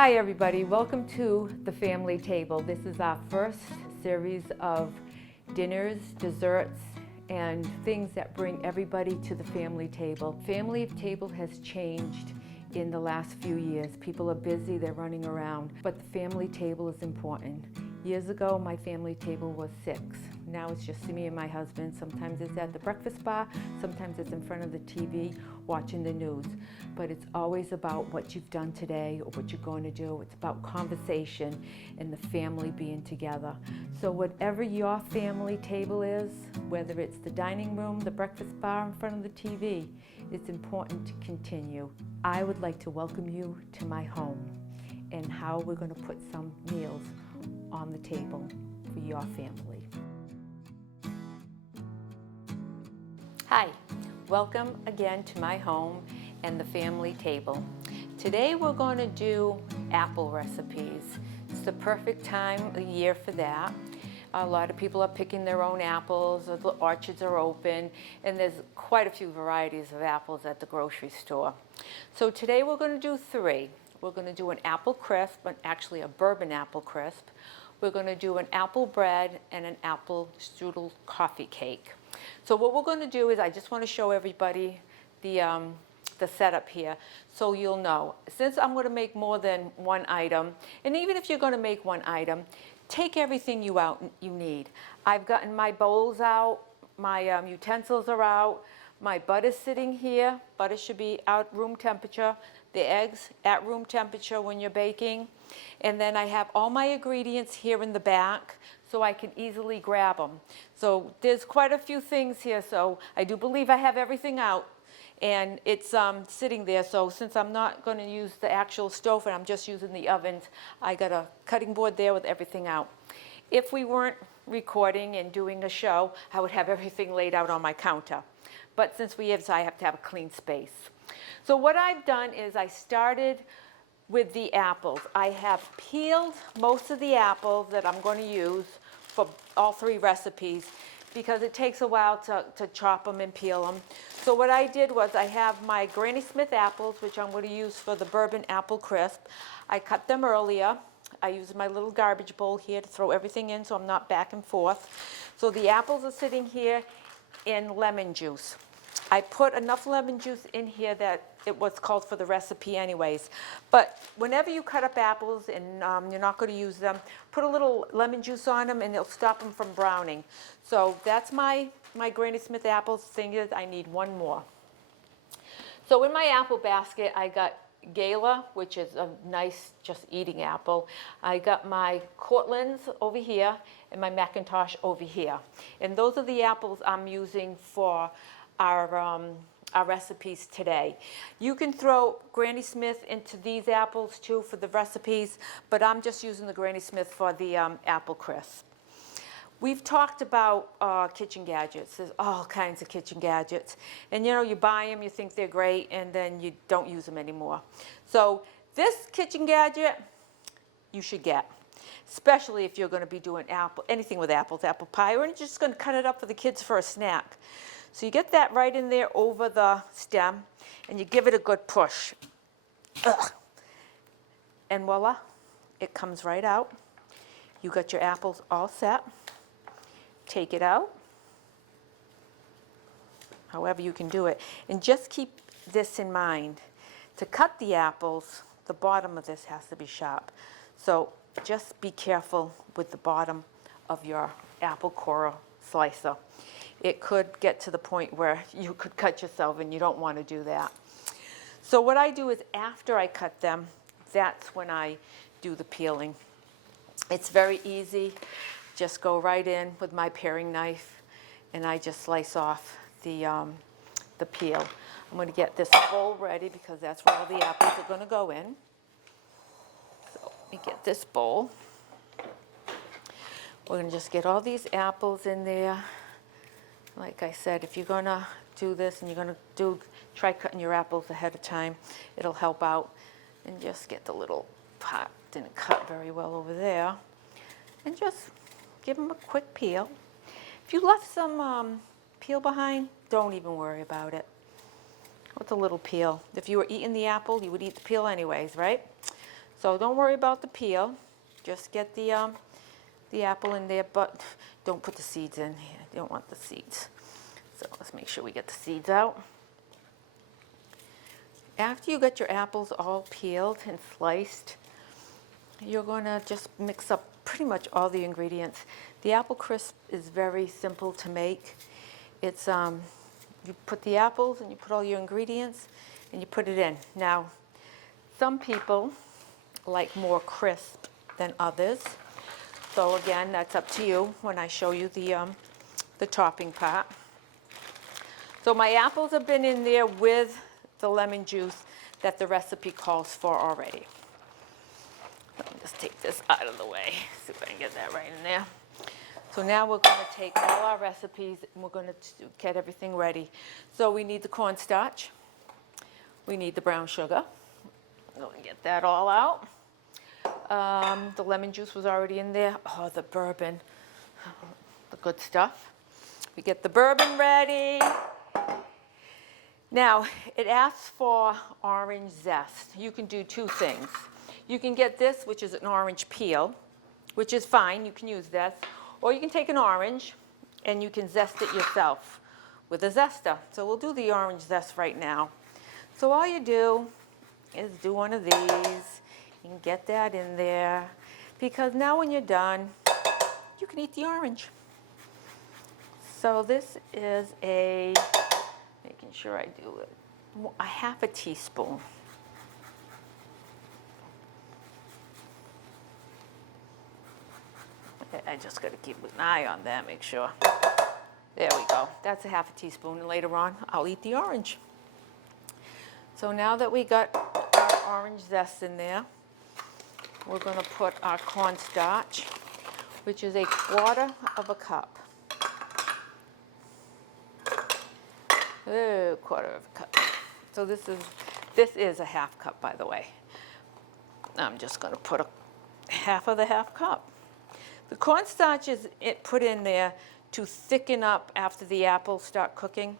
Hi everybody, welcome to the family table. This is our first series of dinners, desserts, and things that bring everybody to the family table. Family table has changed in the last few years. People are busy, they're running around, but the family table is important. Years ago, my family table was 6. Now it's just me and my husband. Sometimes it's at the breakfast bar, sometimes it's in front of the TV watching the news. But it's always about what you've done today or what you're going to do. It's about conversation and the family being together. So whatever your family table is, whether it's the dining room, the breakfast bar in front of the TV, it's important to continue. I would like to welcome you to my home and how we're going to put some meals on the table for your family. Hi, welcome again to my home and the family table. Today we're going to do apple recipes. It's the perfect time of year for that. A lot of people are picking their own apples, the orchards are open, and there's quite a few varieties of apples at the grocery store. So today we're going to do 3. We're going to do an apple crisp, actually a bourbon apple crisp. We're going to do an apple bread and an apple strudel coffee cake. So what we're going to do is I just want to show everybody the setup here so you'll know. Since I'm going to make more than one item, and even if you're going to make one item, take everything you need. I've gotten my bowls out, my utensils are out, my butter's sitting here. Butter should be at room temperature. The eggs at room temperature when you're baking. And then I have all my ingredients here in the back so I can easily grab them. So there's quite a few things here, so I do believe I have everything out. And it's sitting there, so since I'm not going to use the actual stove and I'm just using the ovens, I got a cutting board there with everything out. If we weren't recording and doing a show, I would have everything laid out on my counter. But since we have, so I have to have a clean space. So what I've done is I started with the apples. I have peeled most of the apples that I'm going to use for all 3 recipes because it takes a while to chop them and peel them. So what I did was I have my Granny Smith apples, which I'm going to use for the bourbon apple crisp. I cut them earlier. I use my little garbage bowl here to throw everything in so I'm not back and forth. So the apples are sitting here in lemon juice. I put enough lemon juice in here that it was called for the recipe anyways. But whenever you cut up apples and you're not going to use them, put a little lemon juice on them and it'll stop them from browning. So that's my Granny Smith apples. Thing is, I need one more. So in my apple basket, I got Gala, which is a nice just eating apple. I got my Cortlands over here and my McIntosh over here. And those are the apples I'm using for our recipes today. You can throw Granny Smith into these apples too for the recipes, but I'm just using the Granny Smith for the apple crisp. We've talked about kitchen gadgets. There's all kinds of kitchen gadgets. And you know, you buy them, you think they're great, and then you don't use them anymore. So this kitchen gadget, you should get. Especially if you're going to be doing anything with apples, apple pie, or you're just going to cut it up for the kids for a snack. So you get that right in there over the stem, and you give it a good push. Ugh. And voila, it comes right out. You got your apples all set. Take it out, however you can do it. And just keep this in mind. To cut the apples, the bottom of this has to be sharp. So just be careful with the bottom of your apple corer slicer. It could get to the point where you could cut yourself, and you don't want to do that. So what I do is after I cut them, that's when I do the peeling. It's very easy. Just go right in with my paring knife, and I just slice off the peel. I'm going to get this bowl ready because that's where all the apples are going to go in. So let me get this bowl. We're going to just get all these apples in there. Like I said, if you're going to do this and you're going to try cutting your apples ahead of time, it'll help out. And just get the little pot, didn't cut very well over there. And just give them a quick peel. If you left some peel behind, don't even worry about it. With a little peel. If you were eating the apple, you would eat the peel anyways, right? So don't worry about the peel. Just get the apple in there, but don't put the seeds in here. You don't want the seeds. So let's make sure we get the seeds out. After you get your apples all peeled and sliced, you're going to just mix up pretty much all the ingredients. The apple crisp is very simple to make. It's you put the apples and you put all your ingredients and you put it in. Now, some people like more crisp than others. So again, that's up to you when I show you the topping part. So my apples have been in there with the lemon juice that the recipe calls for already. Let me just take this out of the way, see if I can get that right in there. So now we're going to take all our recipes and we're going to get everything ready. So we need the cornstarch. We need the brown sugar. We'll get that all out. The lemon juice was already in there. Oh, the bourbon, the good stuff. We get the bourbon ready. Now, it asks for orange zest. You can do two things. You can get this, which is an orange peel, which is fine. You can use this. Or you can take an orange and you can zest it yourself with a zester. So we'll do the orange zest right now. So all you do is do one of these and get that in there, because now when you're done, you can eat the orange. So this is making sure I do it, a half a teaspoon. I just got to keep an eye on that, make sure. There we go. That's a half a teaspoon, and later on, I'll eat the orange. So now that we got our orange zest in there, we're going to put our cornstarch, which is 1/4 of a cup. 1/4 of a cup. So this is a half cup, by the way. I'm just going to put half of the half cup. The cornstarch is put in there to thicken up after the apples start cooking.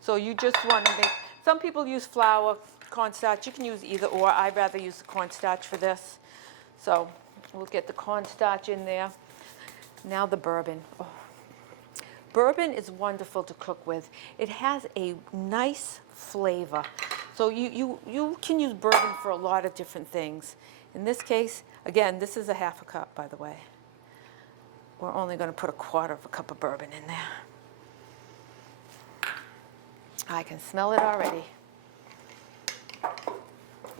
So you just want to make, some people use flour, cornstarch. You can use either or. I'd rather use the cornstarch for this. So we'll get the cornstarch in there. Now the bourbon. Oh. Bourbon is wonderful to cook with. It has a nice flavor. So you can use bourbon for a lot of different things. In this case, again, this is a half a cup, by the way. We're only going to put 1/4 of a cup of bourbon in there. I can smell it already.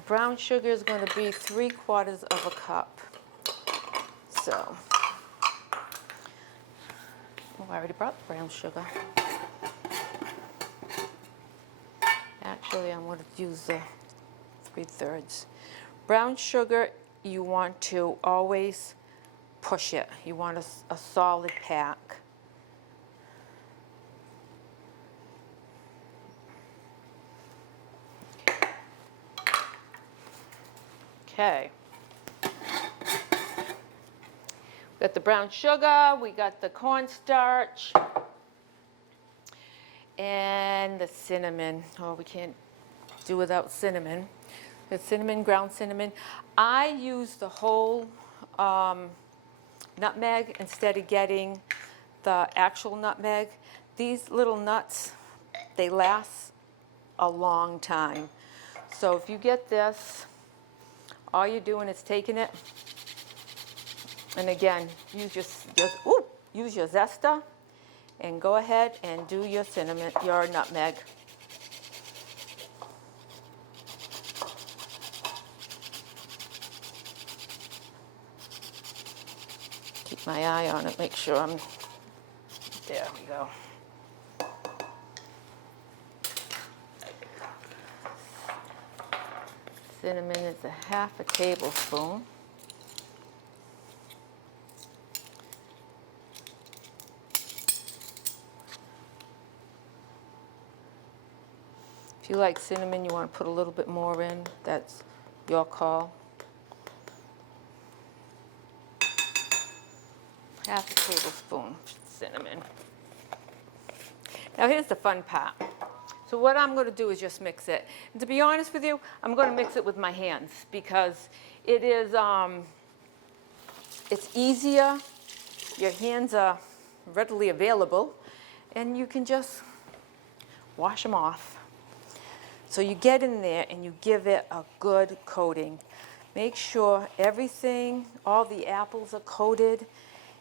Brown sugar is going to be 3/4 of a cup. So, oh, I already brought the brown sugar. Actually, I'm going to use the 3/3. Brown sugar, you want to always push it. You want a solid pack. Okay. We got the brown sugar, we got the cornstarch, and the cinnamon. Oh, we can't do without cinnamon. The cinnamon, ground cinnamon. I use the whole nutmeg instead of getting the actual nutmeg. These little nuts, they last a long time. So if you get this, all you're doing is taking it, and again, use your zester, and go ahead and do your cinnamon, your nutmeg. Keep my eye on it, make sure I'm, there we go. Cinnamon is a half a tablespoon. If you like cinnamon, you want to put a little bit more in. That's your call. Half a tablespoon cinnamon. Now here's the fun part. So what I'm going to do is just mix it. And to be honest with you, I'm going to mix it with my hands because it is, it's easier. Your hands are readily available, and you can just wash them off. So you get in there and you give it a good coating. Make sure everything, all the apples are coated.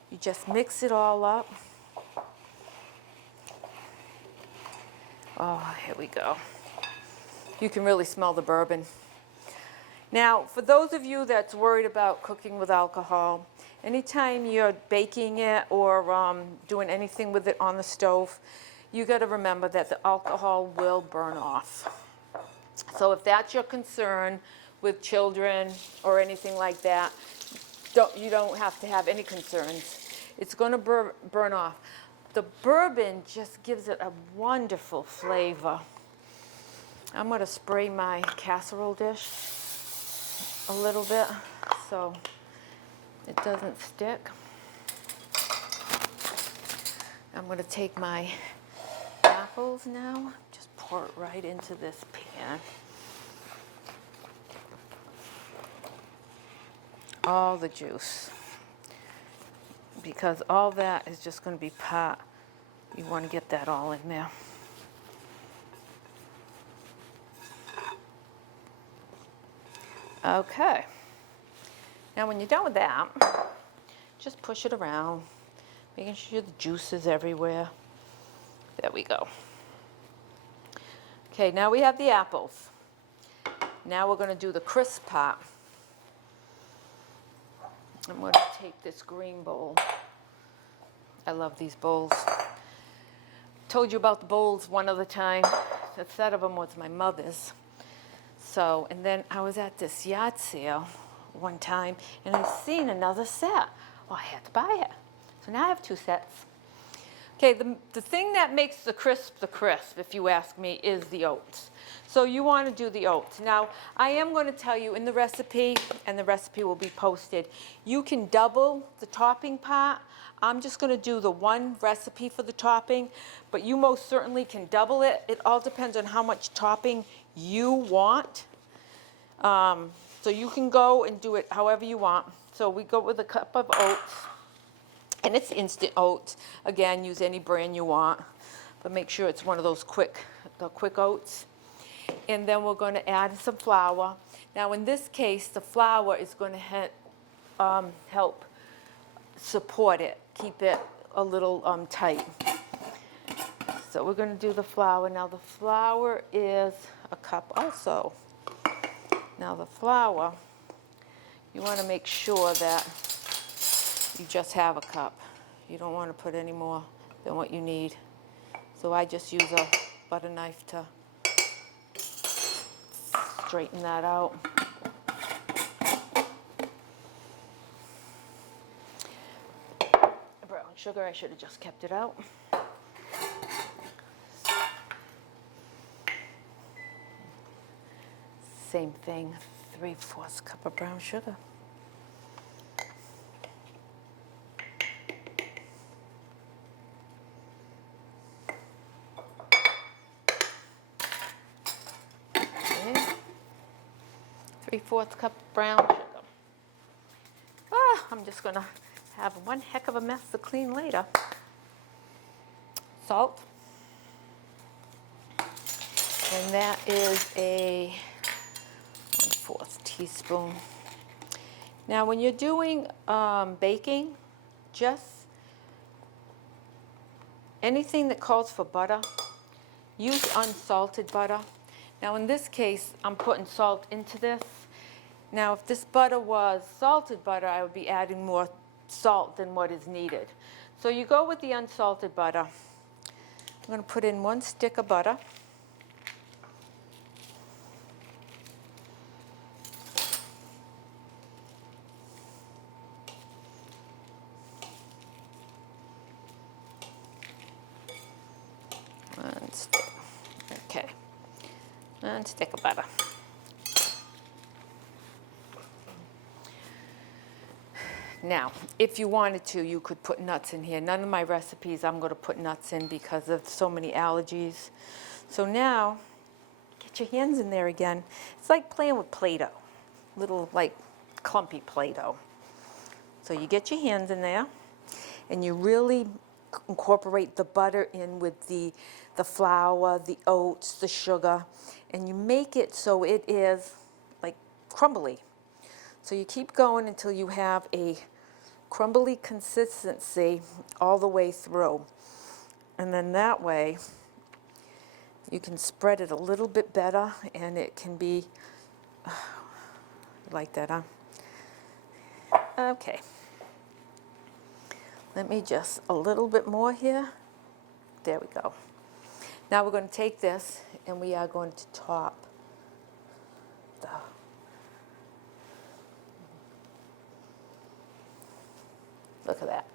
You just mix it all up. Oh, here we go. You can really smell the bourbon. Now, for those of you that's worried about cooking with alcohol, anytime you're baking it or doing anything with it on the stove, you got to remember that the alcohol will burn off. So if that's your concern with children or anything like that, you don't have to have any concerns. It's going to burn off. The bourbon just gives it a wonderful flavor. I'm going to spray my casserole dish a little bit so it doesn't stick. I'm going to take my apples now, just pour it right into this pan. All the juice, because all that is just going to be part. You want to get that all in there. Okay. Now when you're done with that, just push it around, making sure the juice is everywhere. There we go. Okay, now we have the apples. Now we're going to do the crisp part. I'm going to take this green bowl. I love these bowls. Told you about the bowls one other time. A set of them was my mother's. So, and then I was at this yard sale one time, and I seen another set. Well, I had to buy it. So now I have two sets. Okay, the thing that makes the crisp, if you ask me, is the oats. So you want to do the oats. Now, I am going to tell you in the recipe, and the recipe will be posted, you can double the topping part. I'm just going to do the one recipe for the topping, but you most certainly can double it. It all depends on how much topping you want. So you can go and do it however you want. So we go with a cup of oats, and it's instant oats. Again, use any brand you want, but make sure it's one of those quick oats. And then we're going to add some flour. Now in this case, the flour is going to help support it, keep it a little tight. So we're going to do the flour. Now the flour is a cup also. Now the flour, you want to make sure that you just have a cup. You don't want to put any more than what you need. So I just use a butter knife to straighten that out. Brown sugar, I should have just kept it out. Same thing, 3/4 cup of brown sugar. Okay. 3/4 cup of brown sugar. I'm just gonna have one heck of a mess to clean later. Salt. And that is a 1/4 teaspoon. Now when you're doing baking, just anything that calls for butter, use unsalted butter. Now in this case, I'm putting salt into this. Now if this butter was salted butter, I would be adding more salt than what is needed. So you go with the unsalted butter. I'm going to put in 1 stick of butter. Okay, 1 stick of butter. Now, if you wanted to, you could put nuts in here. None of my recipes I'm going to put nuts in because of so many allergies. So now, get your hands in there again. It's like playing with Play-Doh, little like clumpy Play-Doh. So you get your hands in there, and you really incorporate the butter in with the flour, the oats, the sugar, and you make it so it is like crumbly. So you keep going until you have a crumbly consistency all the way through. And then that way, you can spread it a little bit better, and it can be like that, huh? Okay. Let me just a little bit more here. There we go. Now we're going to take this and we are going to top the look at that.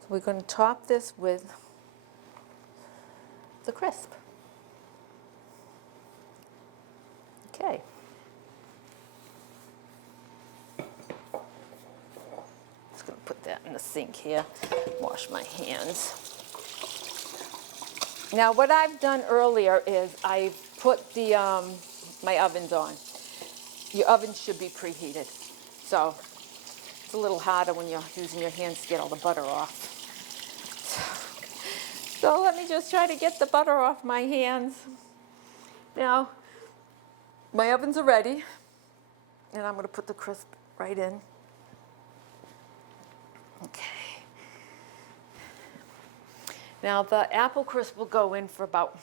So we're going to top this with the crisp. Okay. Just going to put that in the sink here. Wash my hands. Now what I've done earlier is I've put the my ovens on. Your oven should be preheated. So it's a little harder when you're using your hands to get all the butter off. So let me just try to get the butter off my hands. Now, my ovens are ready, and I'm going to put the crisp right in. Okay. Now the apple crisp will go in for about,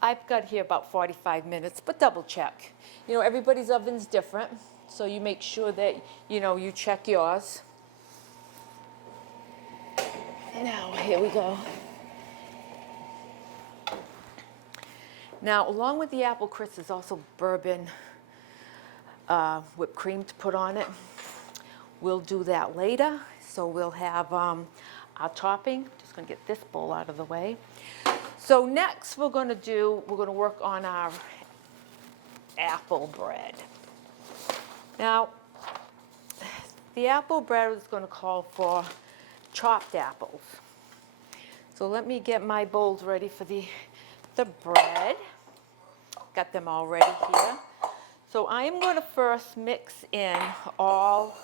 I've got here about 45 minutes, but double check. You know, everybody's oven's different, so you make sure that, you know, you check yours. Now, here we go. Now, along with the apple crisp is also bourbon whipped cream to put on it. We'll do that later, so we'll have our topping. Just gonna get this bowl out of the way. So next we're gonna work on our apple bread. Now, the apple bread is gonna call for chopped apples. So let me get my bowls ready for the bread. Got them all ready here. So I am gonna first mix in all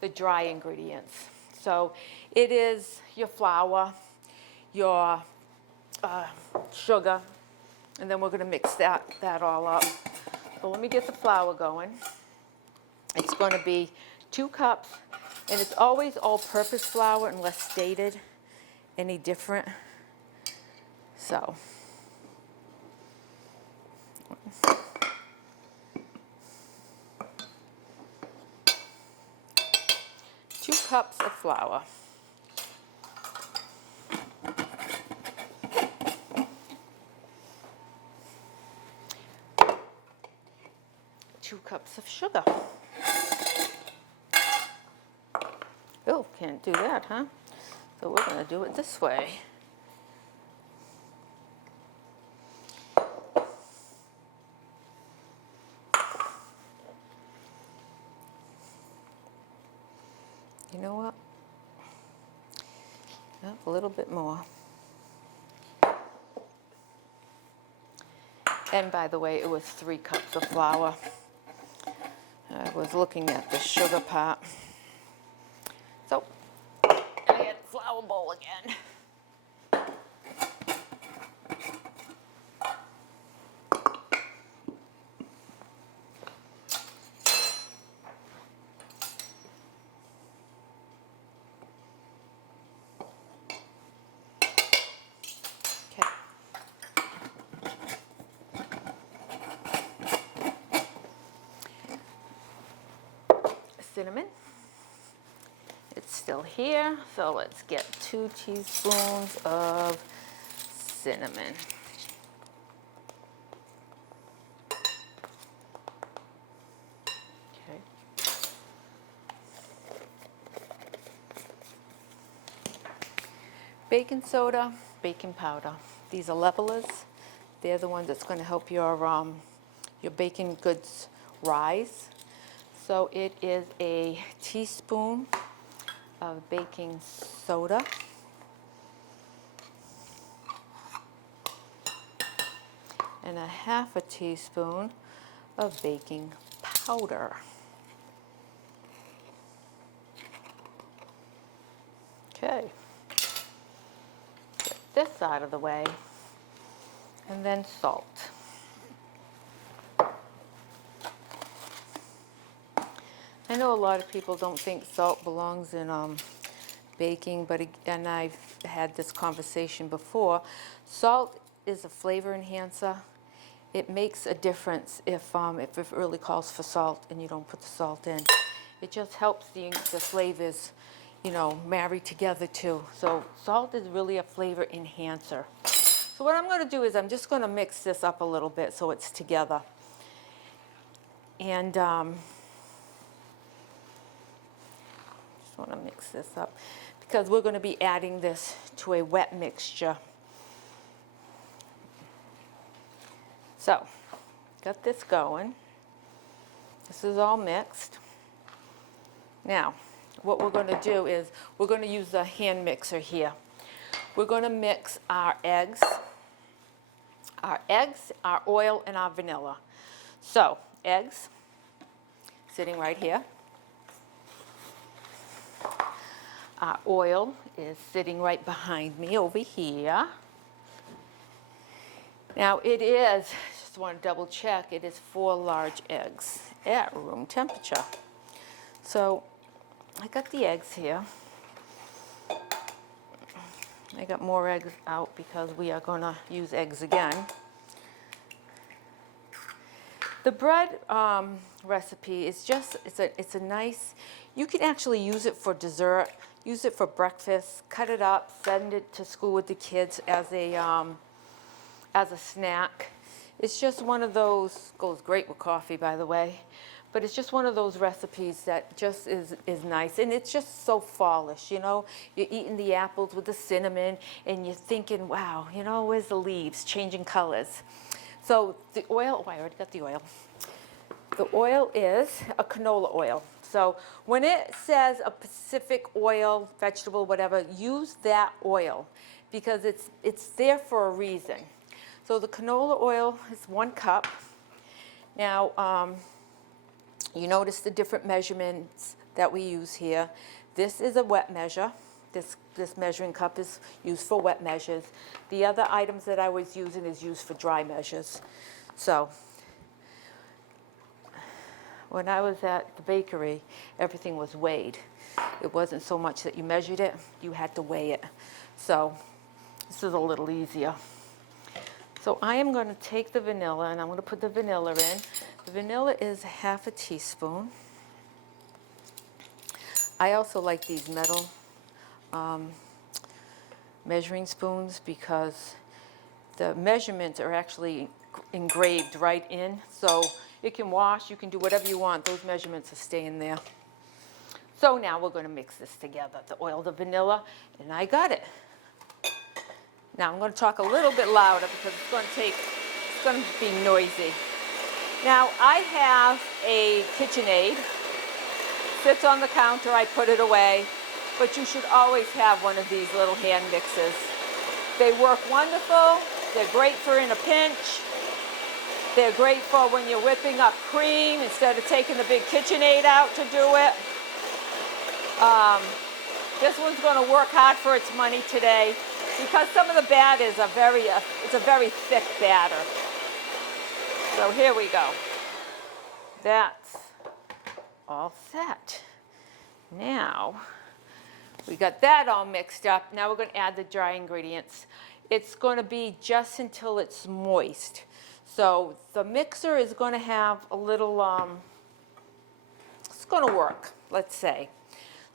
the dry ingredients. So it is your flour, your sugar, and then we're going to mix that all up. So let me get the flour going. It's going to be 2 cups, and it's always all-purpose flour unless stated any different. So 2 cups of flour. 2 cups of sugar. Oh, can't do that, huh? So we're going to do it this way. You know what? A little bit more. And by the way, it was 3 cups of flour. I was looking at the sugar part. So, I had a flour bowl again. Cinnamon. It's still here, so let's get 2 teaspoons of cinnamon. Okay. Baking soda, baking powder. These are levelers. They're the ones that's going to help your baking goods rise. So it is a teaspoon of baking soda. and a half a teaspoon of baking powder. Okay, get this out of the way, and then salt. I know a lot of people don't think salt belongs in baking, but and I've had this conversation before. Salt is a flavor enhancer. It makes a difference if it really calls for salt and you don't put the salt in. It just helps the flavors, you know, marry together too. So salt is really a flavor enhancer. So what I'm going to do is I'm just going to mix this up a little bit so it's together. And just want to mix this up because we're going to be adding this to a wet mixture. So, got this going. This is all mixed. Now, what we're going to do is we're going to use the hand mixer here. We're going to mix our eggs, our oil, and our vanilla. So, eggs, sitting right here. Our oil is sitting right behind me over here. Now it is, just want to double check, it is 4 large eggs at room temperature. So I got the eggs here. I got more eggs out because we are going to use eggs again. The bread recipe is just, it's a nice, you can actually use it for dessert, use it for breakfast, cut it up, send it to school with the kids as a snack. It's just one of those, goes great with coffee by the way, but it's just one of those recipes that just is nice, and it's just so fallish, you know. You're eating the apples with the cinnamon and you're thinking, wow, you know, where's the leaves changing colors? So the oil, oh, I already got the oil. The oil is a canola oil. So when it says a Pacific oil, vegetable, whatever, use that oil because it's there for a reason. So the canola oil is 1 cup. Now, you notice the different measurements that we use here. This is a wet measure. This measuring cup is used for wet measures. The other items that I was using is used for dry measures. So when I was at the bakery, everything was weighed. It wasn't so much that you measured it, you had to weigh it. So this is a little easier. So I am going to take the vanilla and I'm going to put the vanilla in. The vanilla is half a teaspoon. I also like these metal measuring spoons because the measurements are actually engraved right in. So it can wash, you can do whatever you want. Those measurements are staying there. So now we're going to mix this together, the oil, the vanilla, and I got it. Now I'm going to talk a little bit louder because it's going to be noisy. Now I have a KitchenAid. Sits on the counter, I put it away, but you should always have one of these little hand mixers. They work wonderful. They're great for in a pinch. They're great for when you're whipping up cream instead of taking the big KitchenAid out to do it. This one's going to work hard for its money today because some of the batter is it's a very thick batter. So here we go. That's all set. Now, we got that all mixed up. Now we're going to add the dry ingredients. It's going to be just until it's moist. So the mixer is going to have a little, it's going to work, let's say.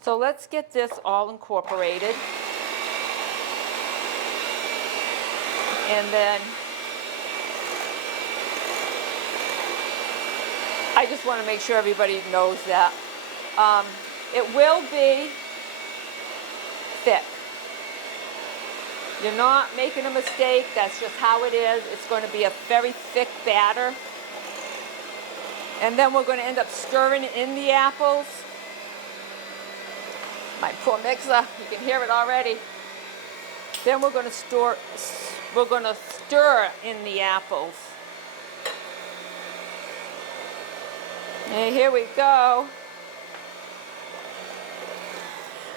So let's get this all incorporated. And then I just want to make sure everybody knows that. It will be thick. You're not making a mistake. That's just how it is. It's going to be a very thick batter. And then we're going to end up stirring in the apples. My poor mixer, you can hear it already. Then we're going to stir in the apples. And here we go.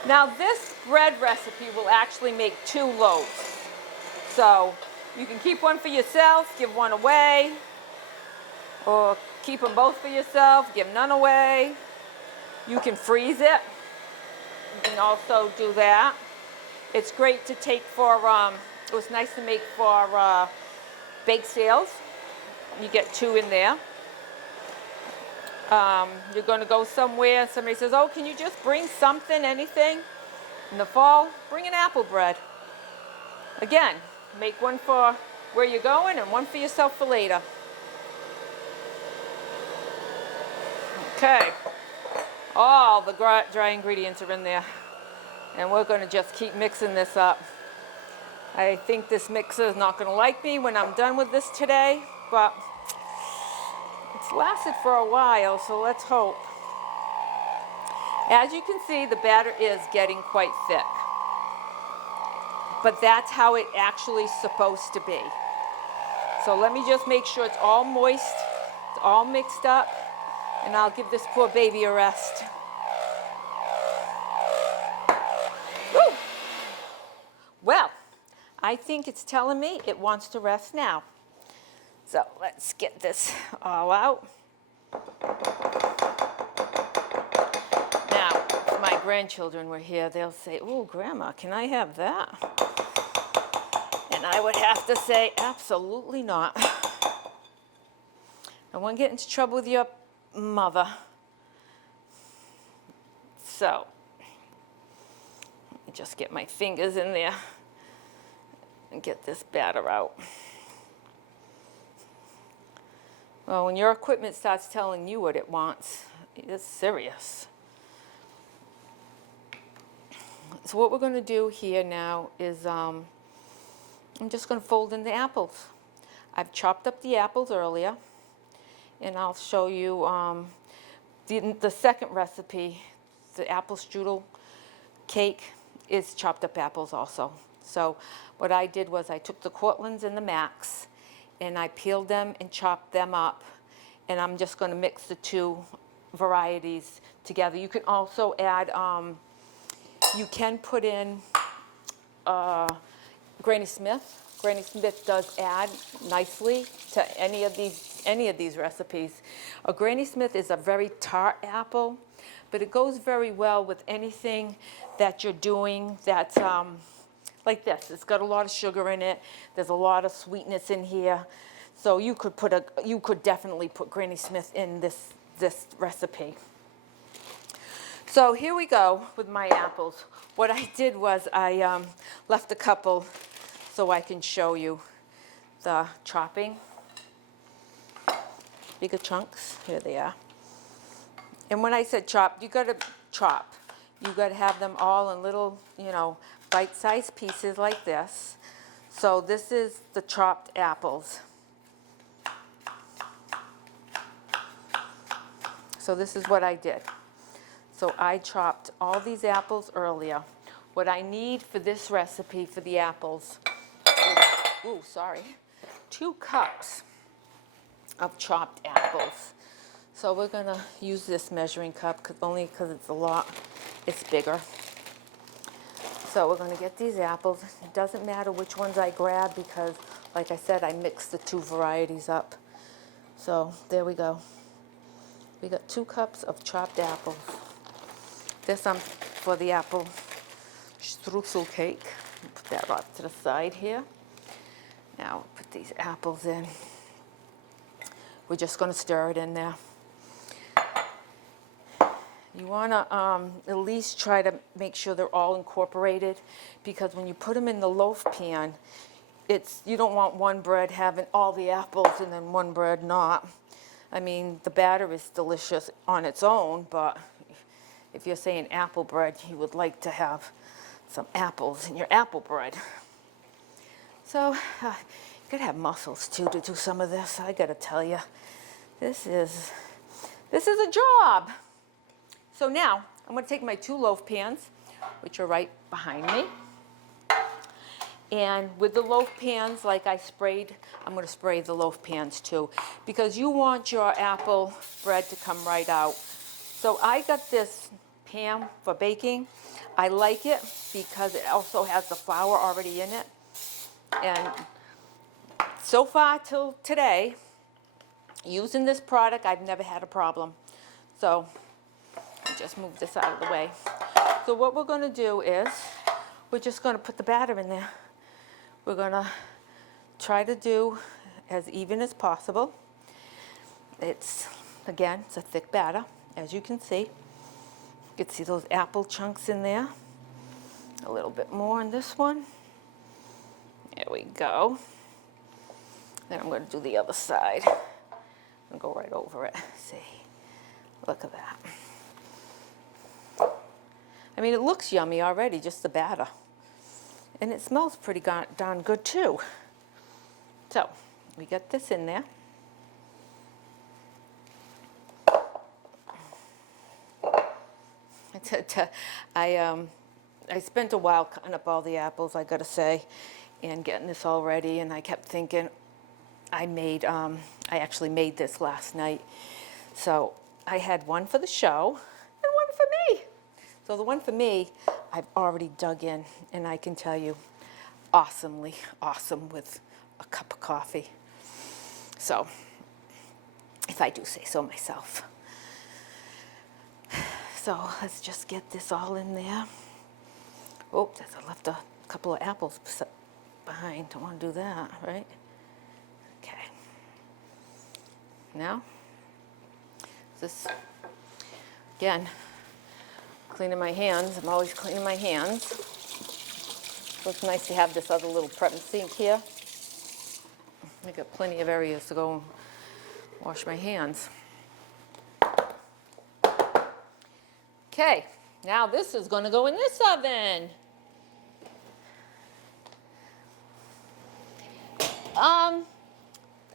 Now this bread recipe will actually make 2 loaves. So you can keep one for yourself, give one away, or keep them both for yourself, give none away. You can freeze it. You can also do that. It's great to take for, it was nice to make for bake sales. You get 2 in there. You're going to go somewhere and somebody says, oh, can you just bring something, anything? In the fall, bring an apple bread. Again, make one for where you're going and one for yourself for later. Okay, all the dry ingredients are in there. And we're going to just keep mixing this up. I think this mixer is not going to like me when I'm done with this today, but it's lasted for a while, so let's hope. As you can see, the batter is getting quite thick. But that's how it actually is supposed to be. So let me just make sure it's all moist, it's all mixed up, and I'll give this poor baby a rest. Woo! Well, I think it's telling me it wants to rest now. So let's get this all out. Now, if my grandchildren were here, they'll say, oh, Grandma, can I have that? And I would have to say, absolutely not. I won't get into trouble with your mother. So, let me just get my fingers in there and get this batter out. Well, when your equipment starts telling you what it wants, it's serious. So what we're going to do here now is I'm just going to fold in the apples. I've chopped up the apples earlier, and I'll show you the second recipe, the apple strudel cake, is chopped up apples also. So what I did was I took the Cortlands and the Macs, and I peeled them and chopped them up, and I'm just going to mix the 2 varieties together. You can also add, you can put in Granny Smith. Granny Smith does add nicely to any of these recipes. A Granny Smith is a very tart apple, but it goes very well with anything that you're doing that's like this. It's got a lot of sugar in it. There's a lot of sweetness in here. So you could definitely put Granny Smith in this recipe. So here we go with my apples. What I did was I left a couple so I can show you the chopping. Bigger chunks, here they are. And when I said chop, you gotta chop. You gotta have them all in little, bite-sized pieces like this. So this is the chopped apples. So this is what I did. So I chopped all these apples earlier. What I need for this recipe for the apples is, 2 cups of chopped apples. So we're gonna use this measuring cup only because it's bigger. So we're going to get these apples. It doesn't matter which ones I grab because, like I said, I mixed the 2 varieties up. So there we go. We got 2 cups of chopped apples. This for the apple streusel cake. Put that off to the side here. Now put these apples in. We're just going to stir it in there. You want to at least try to make sure they're all incorporated, because when you put them in the loaf pan, you don't want one bread having all the apples and then one bread not. I mean, the batter is delicious on its own, but if you're saying apple bread, you would like to have some apples in your apple bread. So you gotta have muscles too to do some of this. I gotta tell you, this is a job. So now, I'm going to take my 2 loaf pans, which are right behind me, And with the loaf pans, like I sprayed, I'm going to spray the loaf pans too, because you want your apple bread to come right out. So I got this pan for baking. I like it because it also has the flour already in it. And so far till today, using this product, I've never had a problem. So just move this out of the way. So what we're going to do is we're just going to put the batter in there. We're going to try to do as even as possible. It's a thick batter, as you can see. You can see those apple chunks in there. A little bit more on this one. There we go. Then I'm going to do the other side and go right over it. See, look at that. I mean, it looks yummy already, just the batter. And it smells pretty darn good too. So, we got this in there. I spent a while cutting up all the apples, I gotta say, and getting this all ready, and I kept thinking, I actually made this last night. So, I had one for the show and one for me. So the one for me, I've already dug in, and I can tell you, awesomely awesome with a cup of coffee. So, if I do say so myself. So let's just get this all in there. Oh, I left a couple of apples behind. Don't want to do that, right? Okay. Now, this, again, cleaning my hands. I'm always cleaning my hands. So it's nice to have this other little prepping sink here. I got plenty of areas to go and wash my hands. Okay, now this is going to go in this oven.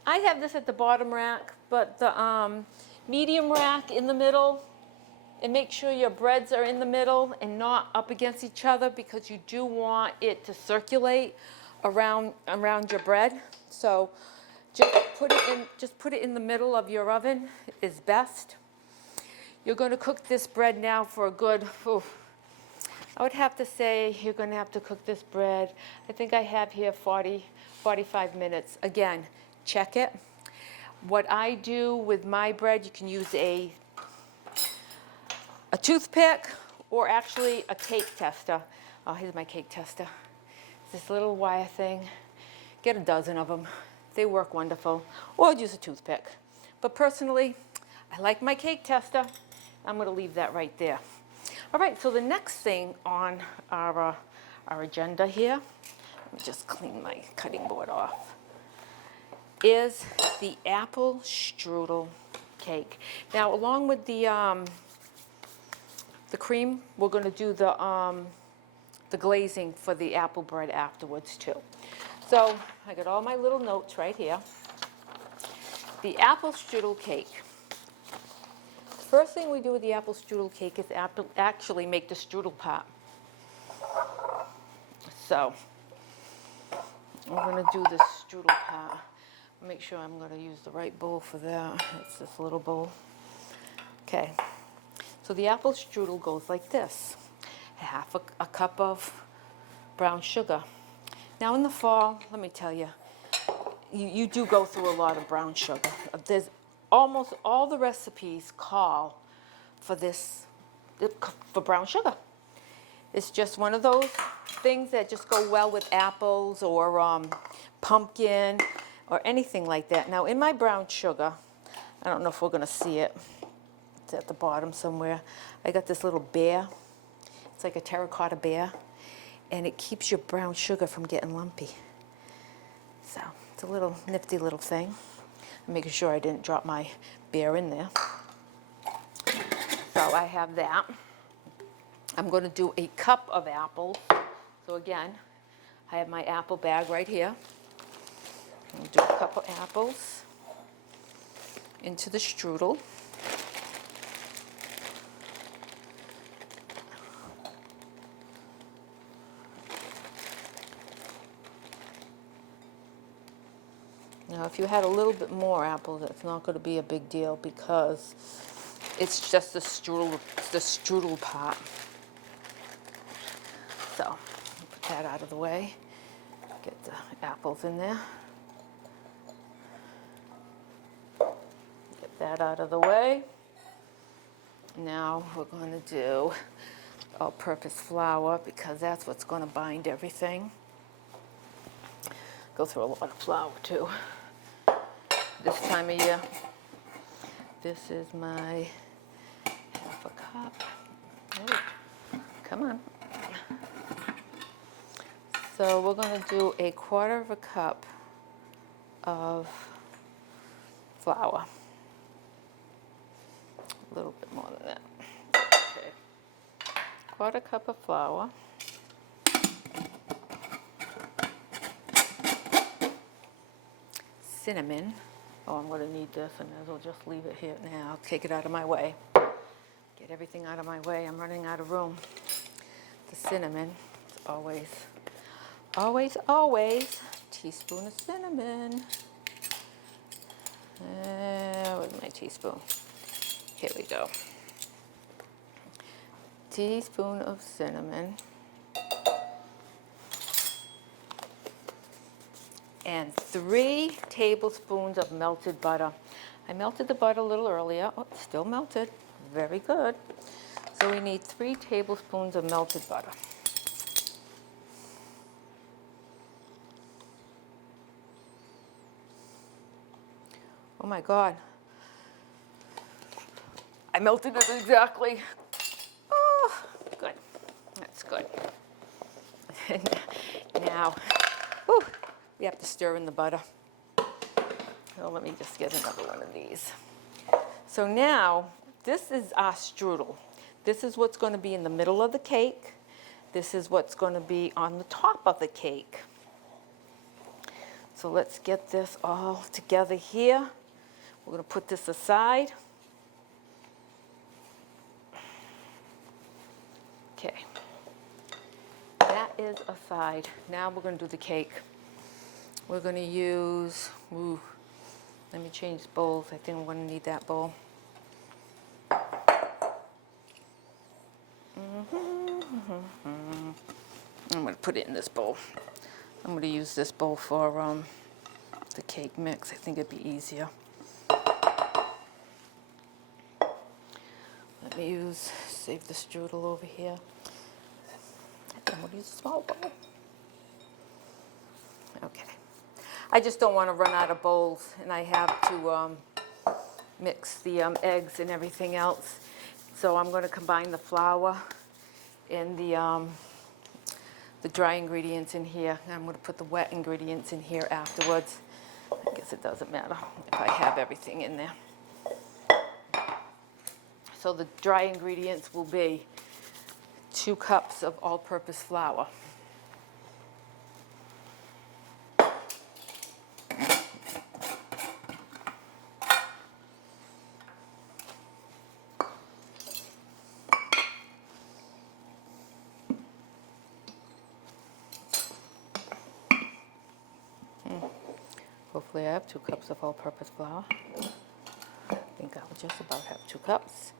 I have this at the bottom rack, but the medium rack in the middle. And make sure your breads are in the middle and not up against each other, because you do want it to circulate around your bread. So just put it in the middle of your oven is best. You're going to cook this bread now for a good, I would have to say you're going to have to cook this bread. I think I have here 45 minutes. Again, check it. What I do with my bread, you can use a toothpick or actually a cake tester. Oh, here's my cake tester. It's this little wire thing. Get a dozen of them. They work wonderful. Or use a toothpick. But personally, I like my cake tester. I'm going to leave that right there. All right, so the next thing on our agenda here, let me just clean my cutting board off, is the apple strudel cake. Now, along with the cream, we're going to do the glazing for the apple bread afterwards too. So I got all my little notes right here. The apple strudel cake. First thing we do with the apple strudel cake is actually make the strudel pot. So I'm going to do this strudel pot. Make sure I'm going to use the right bowl for that. It's this little bowl. Okay. So the apple strudel goes like this. Half a cup of brown sugar. Now in the fall, let me tell you, you do go through a lot of brown sugar. There's almost all the recipes call for for brown sugar. It's just one of those things that just go well with apples or pumpkin or anything like that. Now in my brown sugar, I don't know if we're going to see it. It's at the bottom somewhere. I got this little bear. It's like a terracotta bear. And it keeps your brown sugar from getting lumpy. So it's a little nifty little thing. I'm making sure I didn't drop my bear in there. So I have that. I'm going to do a cup of apples. So again, I have my apple bag right here. I'm going to do a cup of apples into the strudel. Now, if you had a little bit more apples, that's not going to be a big deal because it's just the strudel part. So, put that out of the way. Get the apples in there. Get that out of the way. Now we're going to do all-purpose flour because that's what's going to bind everything. Go through a lot of flour too. This time of year. This is my half a cup. Oh, come on. So we're going to do a 1/4 cup of flour. A little bit more than that. Okay. 1/4 cup of flour. Cinnamon. Oh, I'm going to need this. I may as well just leave it here now. Take it out of my way. Get everything out of my way. I'm running out of room. The cinnamon. It's always teaspoon of cinnamon. Where's my teaspoon? Here we go. Teaspoon of cinnamon. And 3 tablespoons of melted butter. I melted the butter a little earlier. Oh, it's still melted. Very good. So we need 3 tablespoons of melted butter. Oh my God. I melted it exactly. Oh, good. That's good. Now, whew, we have to stir in the butter. So let me just get another one of these. So now, this is our strudel. This is what's going to be in the middle of the cake. This is what's going to be on the top of the cake. So let's get this all together here. We're going to put this aside. Okay. That is aside. Now we're going to do the cake. We're going to use, let me change bowls. I think I'm going to need that bowl. I'm going to put it in this bowl. I'm going to use this bowl for the cake mix. I think it'd be easier. Let me save the strudel over here. I'm going to use a small bowl. Okay. I just don't want to run out of bowls, and I have to mix the eggs and everything else. So I'm going to combine the flour and the dry ingredients in here. And I'm going to put the wet ingredients in here afterwards. I guess it doesn't matter if I have everything in there. So the dry ingredients will be 2 cups of all-purpose flour. Hopefully I have 2 cups of all-purpose flour. I think I will just about have 2 cups.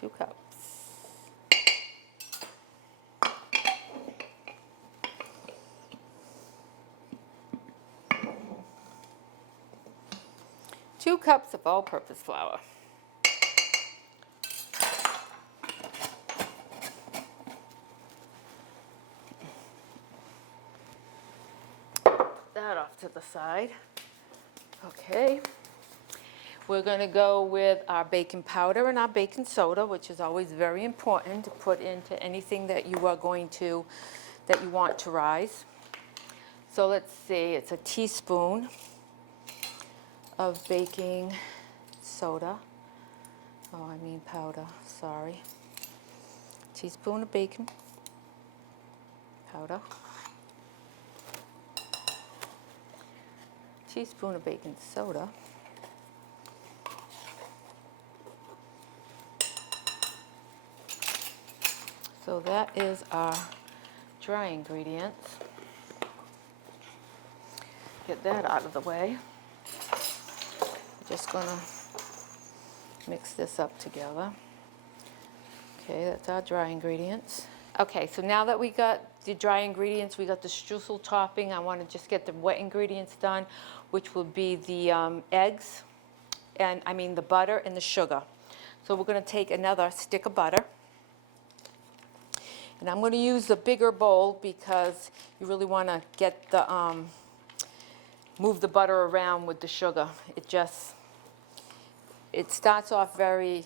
2 cups. Two cups of all-purpose flour. That off to the side. Okay. We're going to go with our baking powder and our baking soda, which is always very important to put into anything that you are going to, that you want to rise. So let's see, it's a teaspoon of baking soda. Oh, I mean powder, sorry. Teaspoon of baking powder. Teaspoon of baking soda. So that is our dry ingredients. get that out of the way. Just gonna mix this up together. Okay, that's our dry ingredients. Okay, so now that we got the dry ingredients, we got the streusel topping, I want to just get the wet ingredients done, which will be the eggs, and I mean the butter and the sugar. So we're going to take another stick of butter, and I'm going to use the bigger bowl because you really want to get the move the butter around with the sugar. It starts off very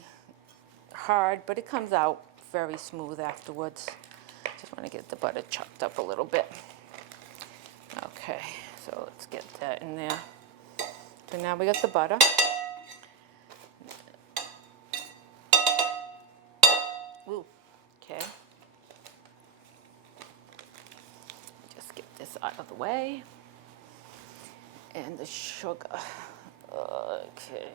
hard, but it comes out very smooth afterwards. Just want to get the butter chopped up a little bit. Okay, so let's get that in there. So now we got the butter. Ooh, okay. Just get this out of the way. And the sugar. Okay.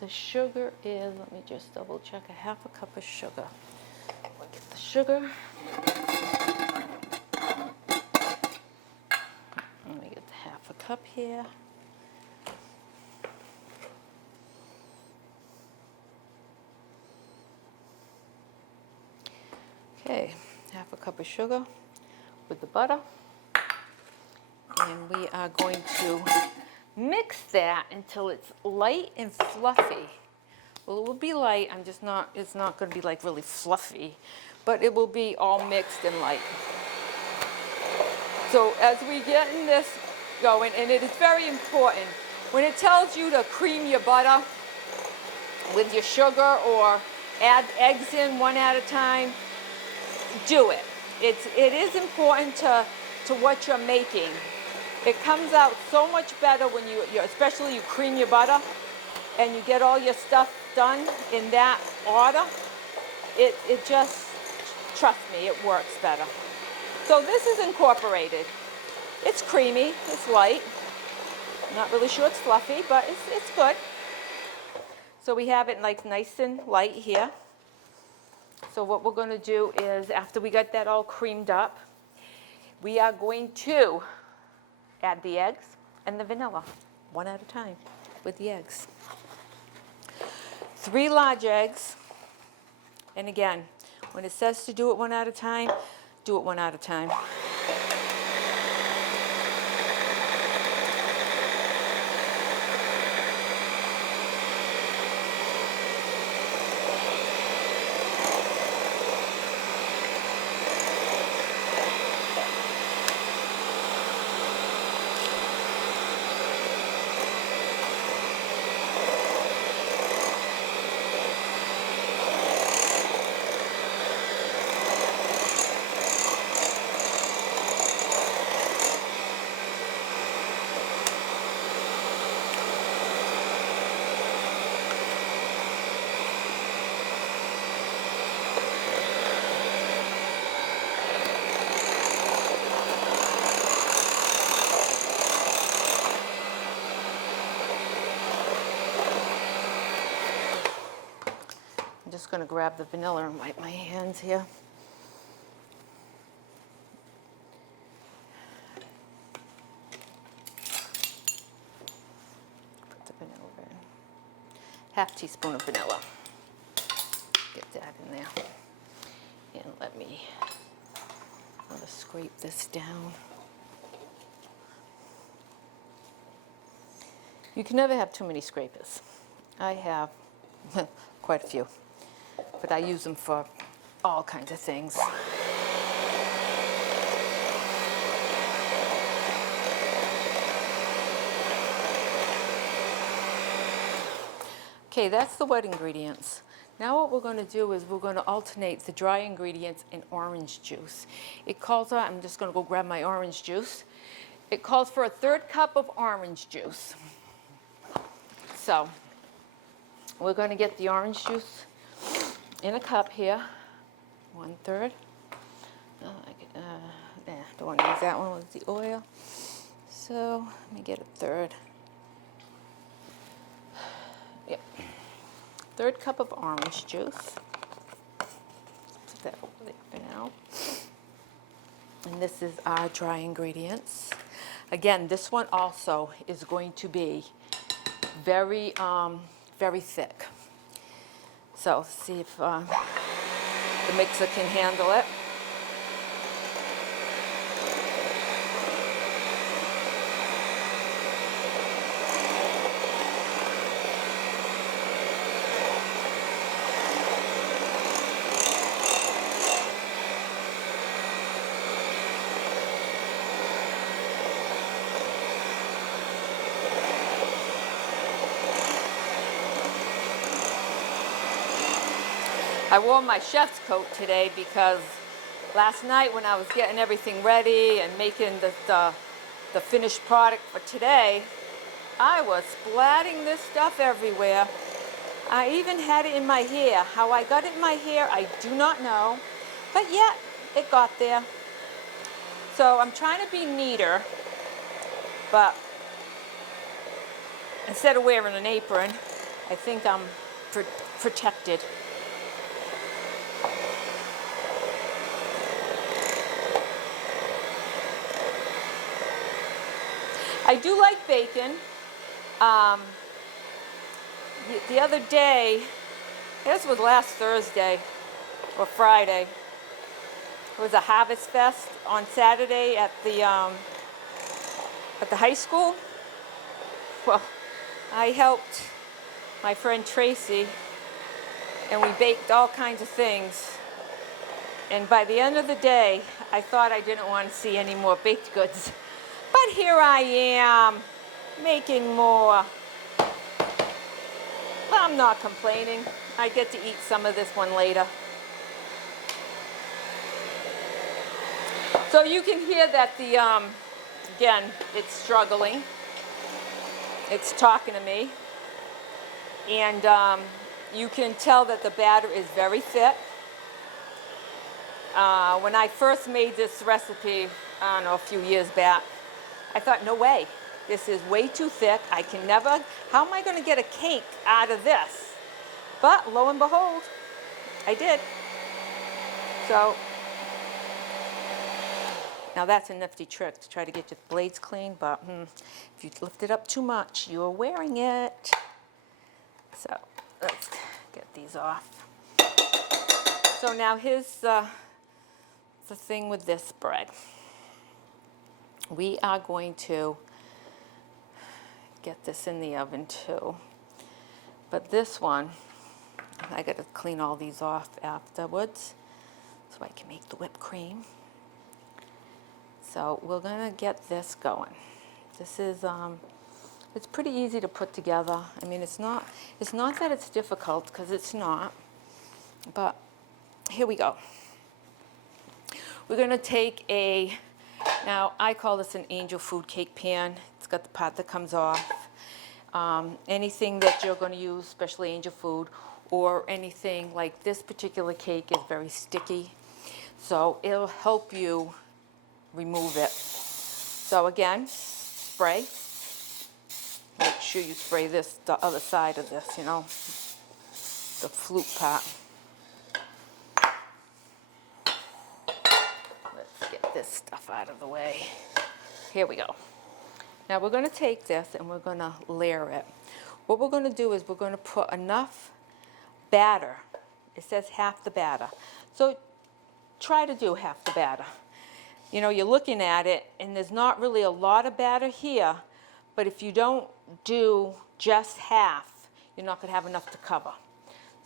The sugar is, let me just double check, a half a cup of sugar. We'll get the sugar. Let me get the half a cup here. Okay, half a cup of sugar with the butter. And we are going to mix that until it's light and fluffy. Well, it will be light, it's not going to be like really fluffy, but it will be all mixed and light. So as we get in this going, and it is very important, when it tells you to cream your butter with your sugar or add eggs in one at a time, do it. It is important to what you're making. It comes out so much better when especially you cream your butter and you get all your stuff done in that order. It just, trust me, it works better. So this is incorporated. It's creamy, it's light. I'm not really sure it's fluffy, but it's good. So we have it like nice and light here. So what we're going to do is, after we got that all creamed up, we are going to add the eggs and the vanilla, one at a time with the eggs. 3 large eggs. And again, when it says to do it one at a time, do it one at a time. I'm just going to grab the vanilla and wipe my hands here. Put the vanilla in. Half teaspoon of vanilla. Get that in there. And let me scrape this down. You can never have too many scrapers. I have quite a few, but I use them for all kinds of things. Okay, that's the wet ingredients. Now what we're going to do is we're going to alternate the dry ingredients in orange juice. It calls out, I'm just going to go grab my orange juice. It calls for a 1/3 cup of orange juice. So we're going to get the orange juice in a cup here, 1/3. Don't want to use that one with the oil. So let me get a 1/3. Yep. 1/3 cup of orange juice. Put that over there for now. And this is our dry ingredients. Again, this one also is going to be very, very thick. So let's see if the mixer can handle it. I wore my chef's coat today because last night when I was getting everything ready and making the finished product for today, I was splatting this stuff everywhere. I even had it in my hair. How I got it in my hair, I do not know, but yet it got there. So I'm trying to be neater, but instead of wearing an apron, I think I'm protected. I do like bacon. The other day, this was last Thursday or Friday, it was a Harvest Fest on Saturday at the high school. Well, I helped my friend Tracy, and we baked all kinds of things. And by the end of the day, I thought I didn't want to see any more baked goods. But here I am, making more. Well, I'm not complaining. I get to eat some of this one later. So you can hear that again, it's struggling. It's talking to me. And you can tell that the batter is very thick. When I first made this recipe, I don't know, a few years back, I thought, no way, this is way too thick. I can never, how am I going to get a cake out of this? But lo and behold, I did. So, now that's a nifty trick to try to get your blades clean, but if you lift it up too much, you're wearing it. So, let's get these off. So now here's the thing with this bread. We are going to get this in the oven too. But this one, I got to clean all these off afterwards so I can make the whipped cream. So we're going to get this going. This is, it's pretty easy to put together. I mean, it's not that it's difficult, because it's not. But here we go. We're going to take now I call this an angel food cake pan. It's got the part that comes off. Anything that you're going to use, especially angel food, or anything like this particular cake is very sticky. So it'll help you remove it. So again, spray. Make sure you spray this, the other side of this, you know, the flute part. This stuff out of the way. Here we go. Now we're going to take this and we're going to layer it. What we're going to do is we're going to put enough batter. It says half the batter. So try to do half the batter. You know, you're looking at it and there's not really a lot of batter here, but if you don't do just half, you're not going to have enough to cover.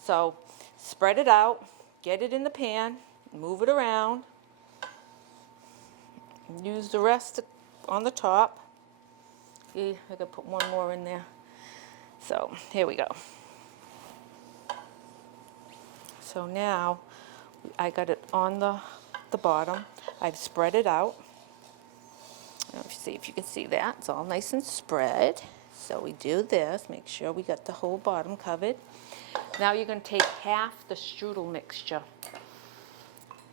So spread it out, get it in the pan, move it around. Use the rest on the top. See, I could put one more in there. So here we go. So now I got it on the bottom. I've spread it out. See if you can see that. It's all nice and spread. So we do this. Make sure we got the whole bottom covered. Now you're going to take half the strudel mixture.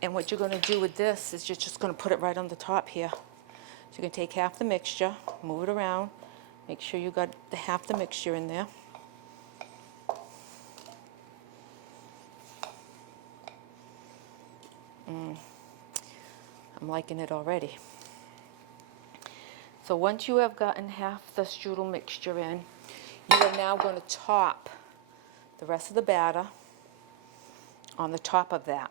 And what you're going to do with this is you're just going to put it right on the top here. So you can take half the mixture, move it around, make sure you got half the mixture in there. I'm I'm liking it already. So once you have gotten half the strudel mixture in, you are now going to top the rest of the batter on the top of that.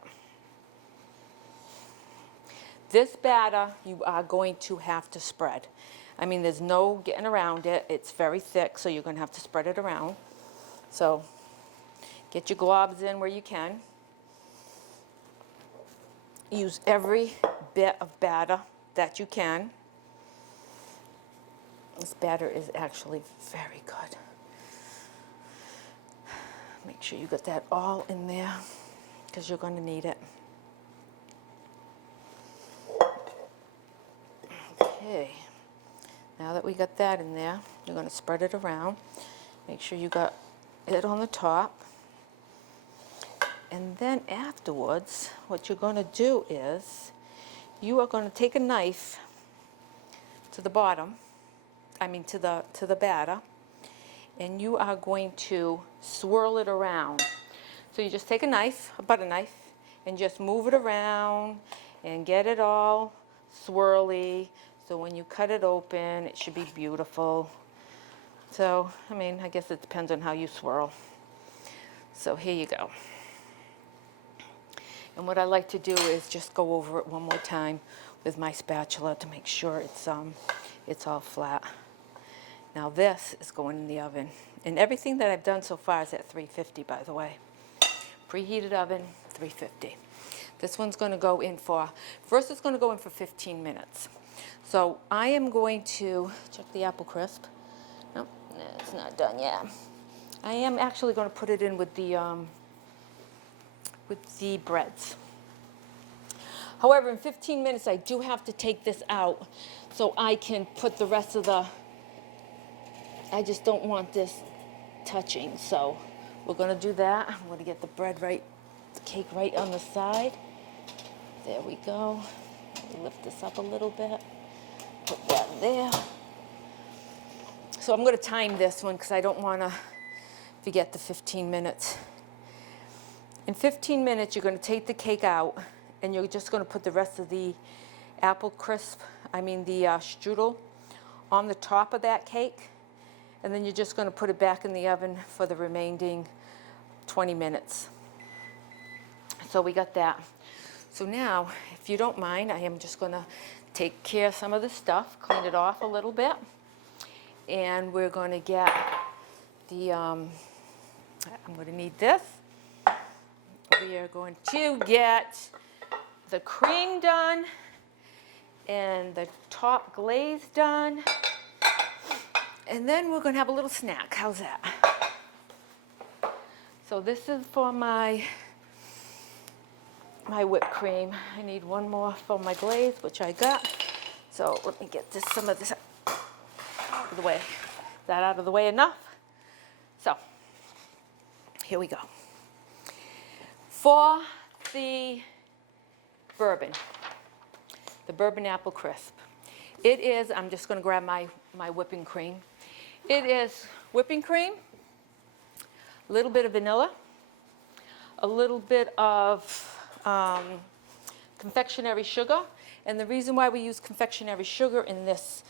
This batter you are going to have to spread. I mean, there's no getting around it. It's very thick, so you're going to have to spread it around. So get your globs in where you can. Use every bit of batter that you can. This batter is actually very good. Make sure you get that all in there because you're going to need it. Okay, now that we got that in there, you're going to spread it around. Make sure you got it on the top. And then afterwards, what you're going to do is you are going to take a knife to the bottom, to the batter, and you are going to swirl it around. So you just take a knife, a butter knife, and just move it around and get it all swirly. So when you cut it open, it should be beautiful. So, I guess it depends on how you swirl. So here you go. And what I like to do is just go over it one more time with my spatula to make sure it's all flat. Now this is going in the oven. And everything that I've done so far is at 350, by the way. Preheated oven, 350. This one's going to go in first it's going to go in for 15 minutes. So I am going to check the apple crisp. Nope, it's not done yet. I am actually going to put it in with the breads. However, in 15 minutes, I do have to take this out so I can put the rest of I just don't want this touching. So we're going to do that. I'm going to get the bread right, the cake right on the side. There we go. Lift this up a little bit. Put that there. So I'm going to time this one because I don't want to forget the 15 minutes. In 15 minutes, you're going to take the cake out, and you're just going to put the rest of the apple crisp, the strudel, on the top of that cake, and then you're just going to put it back in the oven for the remaining 20 minutes. So we got that. So now, if you don't mind, I am just going to take care of some of the stuff, clean it off a little bit, and we're going to get I'm going to need this. We are going to get the cream done and the top glaze done. And then we're going to have a little snack. How's that? So this is for my whipped cream. I need one more for my glaze, which I got. So let me get some of this out of the way. Is that out of the way enough? So here we go. For the bourbon apple crisp, it is, I'm just going to grab my whipping cream. It is whipping cream, a little bit of vanilla, a little bit of confectionery sugar. And the reason why we use confectionery sugar in this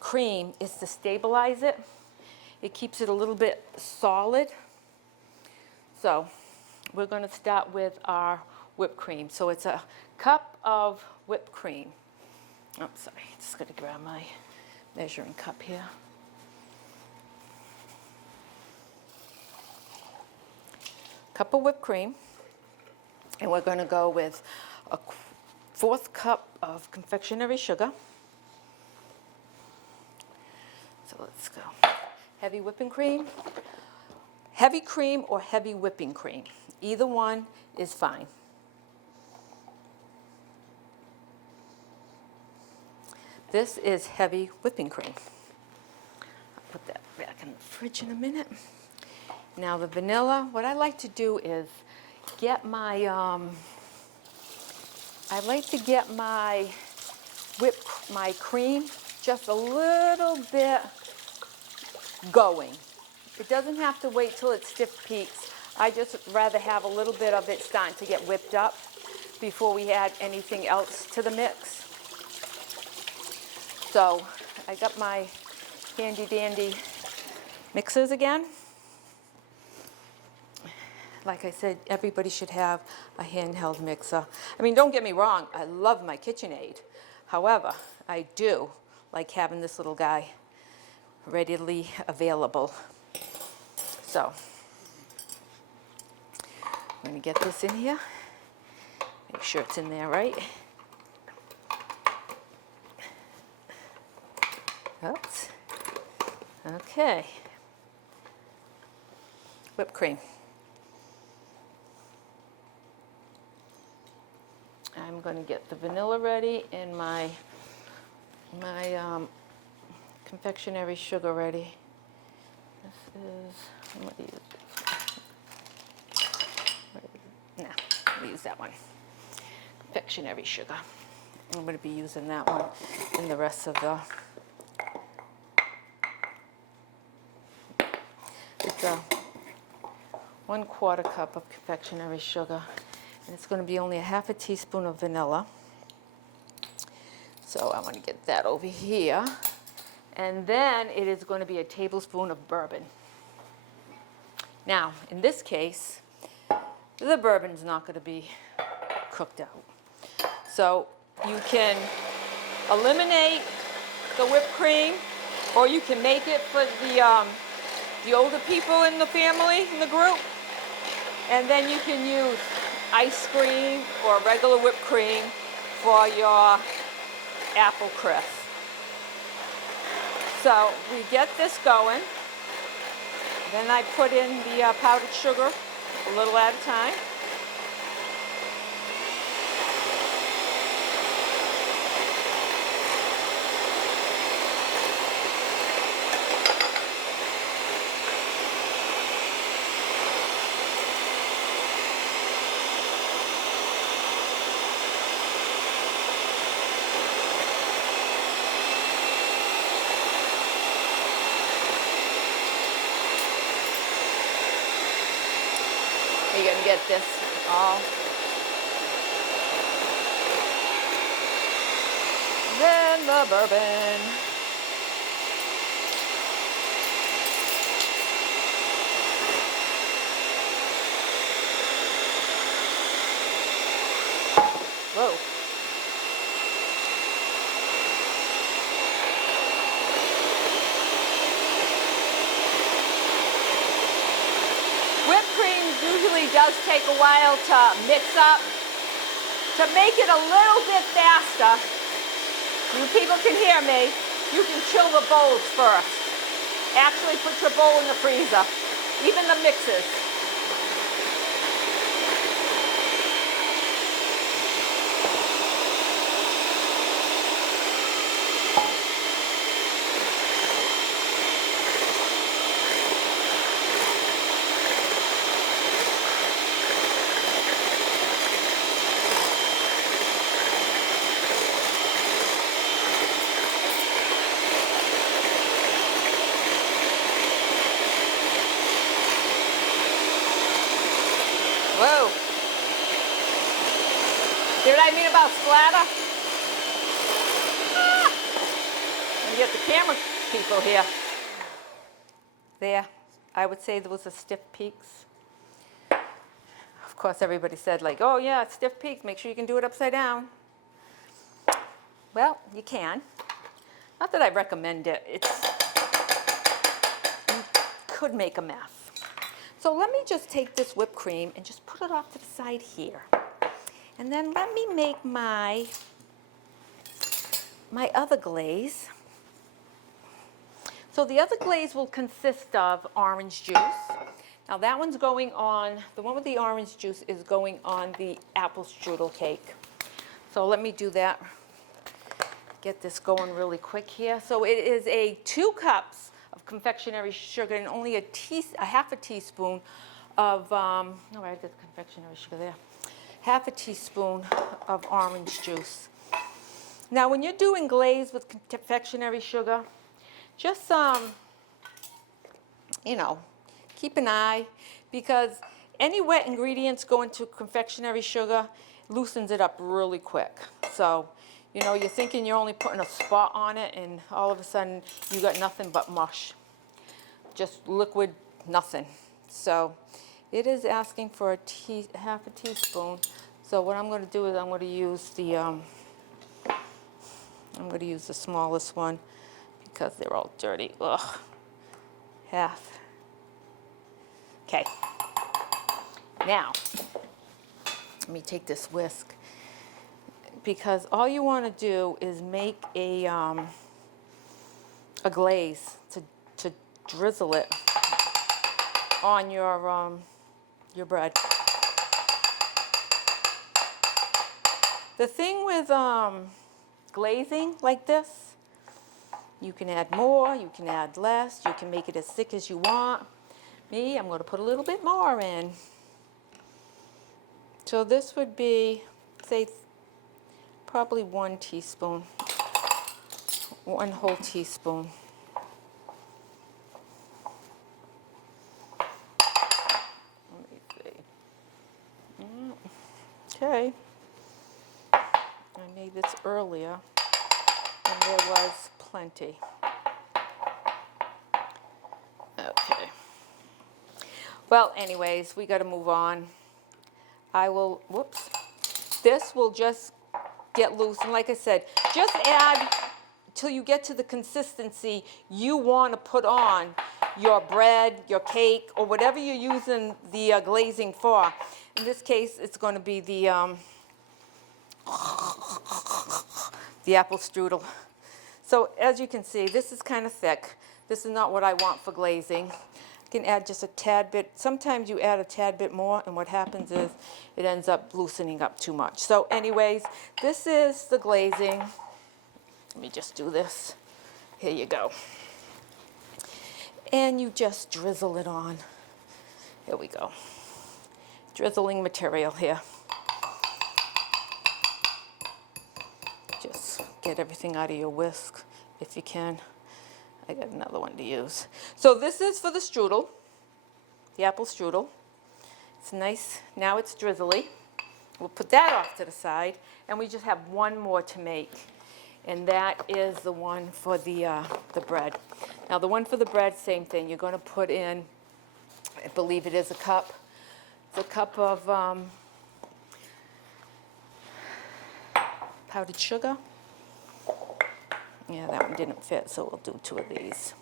cream is to stabilize it. It keeps it a little bit solid. So we're going to start with our whipped cream. So it's a cup of whipped cream. Oh, sorry, just going to grab my measuring cup here. Cup of whipped cream. And we're going to go with a 1/4 cup of confectionery sugar. So let's go. Heavy whipping cream. Heavy cream or heavy whipping cream. Either one is fine. This is heavy whipping cream. I'll put that back in the fridge in a minute. Now the vanilla, what I like to do is get my, I like to get my cream just a little bit going. It doesn't have to wait till it stiff peaks. I just rather have a little bit of it starting to get whipped up. before we add anything else to the mix. So I got my handy dandy mixers again. Like I said, everybody should have a handheld mixer. I mean, don't get me wrong, I love my KitchenAid. However, I do like having this little guy readily available. So I'm going to get this in here. Make sure it's in there right. Oops. Okay. Whipped cream. I'm going to get the vanilla ready and my confectionery sugar ready. This is, I'm going to use this. No, I'm going to use that one. Confectionery sugar. I'm going to be using that one in the rest of the. It's a 1/4 cup of confectionery sugar. And it's going to be only a 1/2 teaspoon of vanilla. So I want to get that over here. And then it is going to be a tablespoon of bourbon. Now, in this case, the bourbon's not going to be cooked out. So you can eliminate the whipped cream, or you can make it for the older people in the family, in the group. And then you can use ice cream or regular whipped cream for your apple crisp. So we get this going. Then I put in the powdered sugar a little at a time. You're going to get this all. Then the bourbon. Whoa. Whipped cream usually does take a while to mix up. To make it a little bit faster, you people can hear me, you can chill the bowls first. Actually put your bowl in the freezer, even the mixes. Whoa. See what I mean about splatter? Ah! Let me get the camera people here. There, I would say there was a stiff peaks. Of course, everybody said like, oh yeah, it's stiff peaks. Make sure you can do it upside down. Well, you can. Not that I recommend it. You could make a mess. So let me just take this whipped cream and just put it off to the side here. And then let me make my other glaze. So the other glaze will consist of orange juice. Now that one's going on, the one with the orange juice is going on the apple strudel cake. So let me do that. Get this going really quick here. So it is 2 cups of confectionery sugar and only a 1/2 teaspoon of, no, I did confectionery sugar there. 1/2 teaspoon of orange juice. Now when you're doing glaze with confectionery sugar, just, you know, keep an eye, because any wet ingredients go into confectionery sugar, loosens it up really quick. So, you know, you're thinking you're only putting a spot on it, and all of a sudden you got nothing but mush. Just liquid, nothing. So it is asking for half a teaspoon. So what I'm going to do is I'm going to use the smallest one because they're all dirty. Ugh. Half. Okay. Now, let me take this whisk, because all you want to do is make a glaze to drizzle it on your bread. The thing with glazing like this, you can add more, you can add less, you can make it as thick as you want. Me, I'm going to put a little bit more in. So this would be, say, probably 1 teaspoon, 1 whole teaspoon. Let me see. Okay. I made this earlier, and there was plenty. Okay. Well, anyways, we got to move on. This will just get loose. And like I said, just add till you get to the consistency you want to put on your bread, your cake, or whatever you're using the glazing for. In this case, it's going to be the apple strudel. So as you can see, this is kind of thick. This is not what I want for glazing. You can add just a tad bit. Sometimes you add a tad bit more, and what happens is it ends up loosening up too much. So anyways, this is the glazing. Let me just do this. Here you go. And you just drizzle it on. Here we go. Drizzling material here. Just get everything out of your whisk if you can. I got another one to use. So this is for the strudel, the apple strudel. It's nice. Now it's drizzly. We'll put that off to the side, and we just have one more to make, and that is the one for the bread. Now the one for the bread, same thing. You're going to put in, I believe it is a cup. It's a cup of powdered sugar. Yeah, that one didn't fit, so we'll do 2 of these.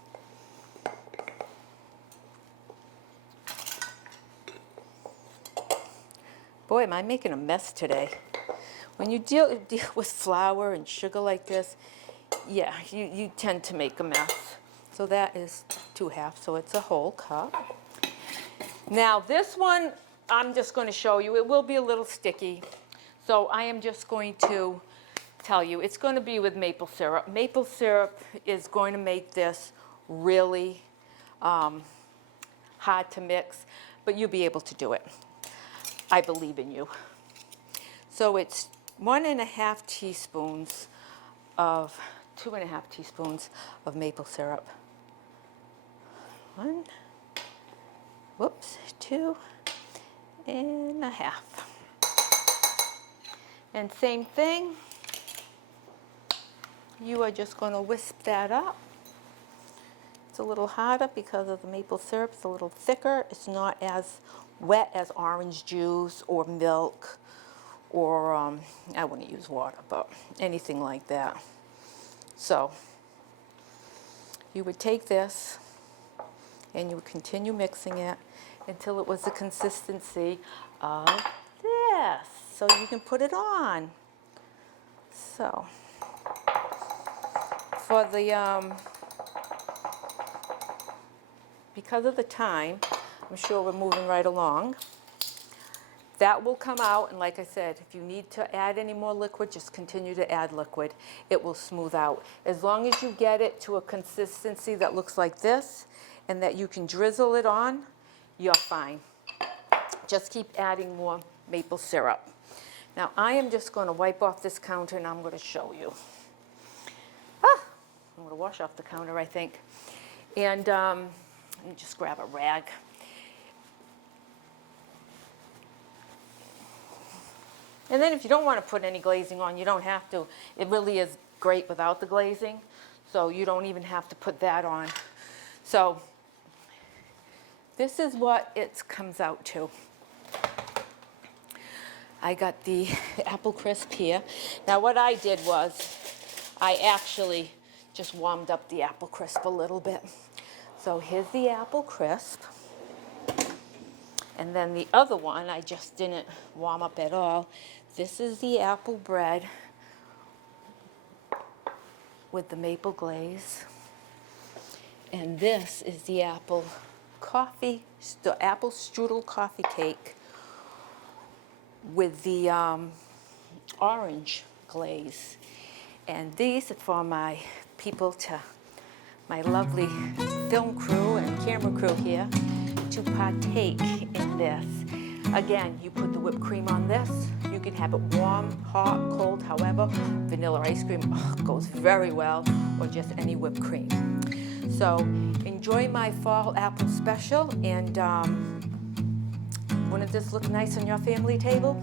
Boy, am I making a mess today. When you deal with flour and sugar like this, yeah, you tend to make a mess. So that is 2/2, so it's a whole cup. Now this one, I'm just going to show you. It will be a little sticky, so I am just going to tell you, it's going to be with maple syrup. Maple syrup is going to make this really hard to mix, but you'll be able to do it. I believe in you. So it's 1.5 teaspoons of 2.5 teaspoons of maple syrup. 2.5. And same thing. You are just going to whisk that up. It's a little harder because of the maple syrup. It's a little thicker. It's not as wet as orange juice or milk, or I wouldn't use water, but anything like that. So you would take this and you would continue mixing it until it was the consistency of this. So you can put it on. So for the, because of the time, I'm sure we're moving right along. That will come out, and like I said, if you need to add any more liquid, just continue to add liquid. It will smooth out. As long as you get it to a consistency that looks like this, and that you can drizzle it on, you're fine. Just keep adding more maple syrup. Now I am just going to wipe off this counter, and I'm going to show you. I'm going to wash off the counter, I think. And let me just grab a rag. And then if you don't want to put any glazing on, you don't have to. It really is great without the glazing, so you don't even have to put that on. So this is what it comes out to. I got the apple crisp here. Now what I did was I actually just warmed up the apple crisp a little bit. So here's the apple crisp. And then the other one I just didn't warm up at all. This is the apple bread with the maple glaze. And this is the apple coffee, the apple strudel coffee cake with the orange glaze. And these are for my people my lovely film crew and camera crew here to partake in this. Again, you put the whipped cream on this. You can have it warm, hot, cold, however. Vanilla ice cream goes very well, or just any whipped cream. So enjoy my fall apple special, and wouldn't this look nice on your family table?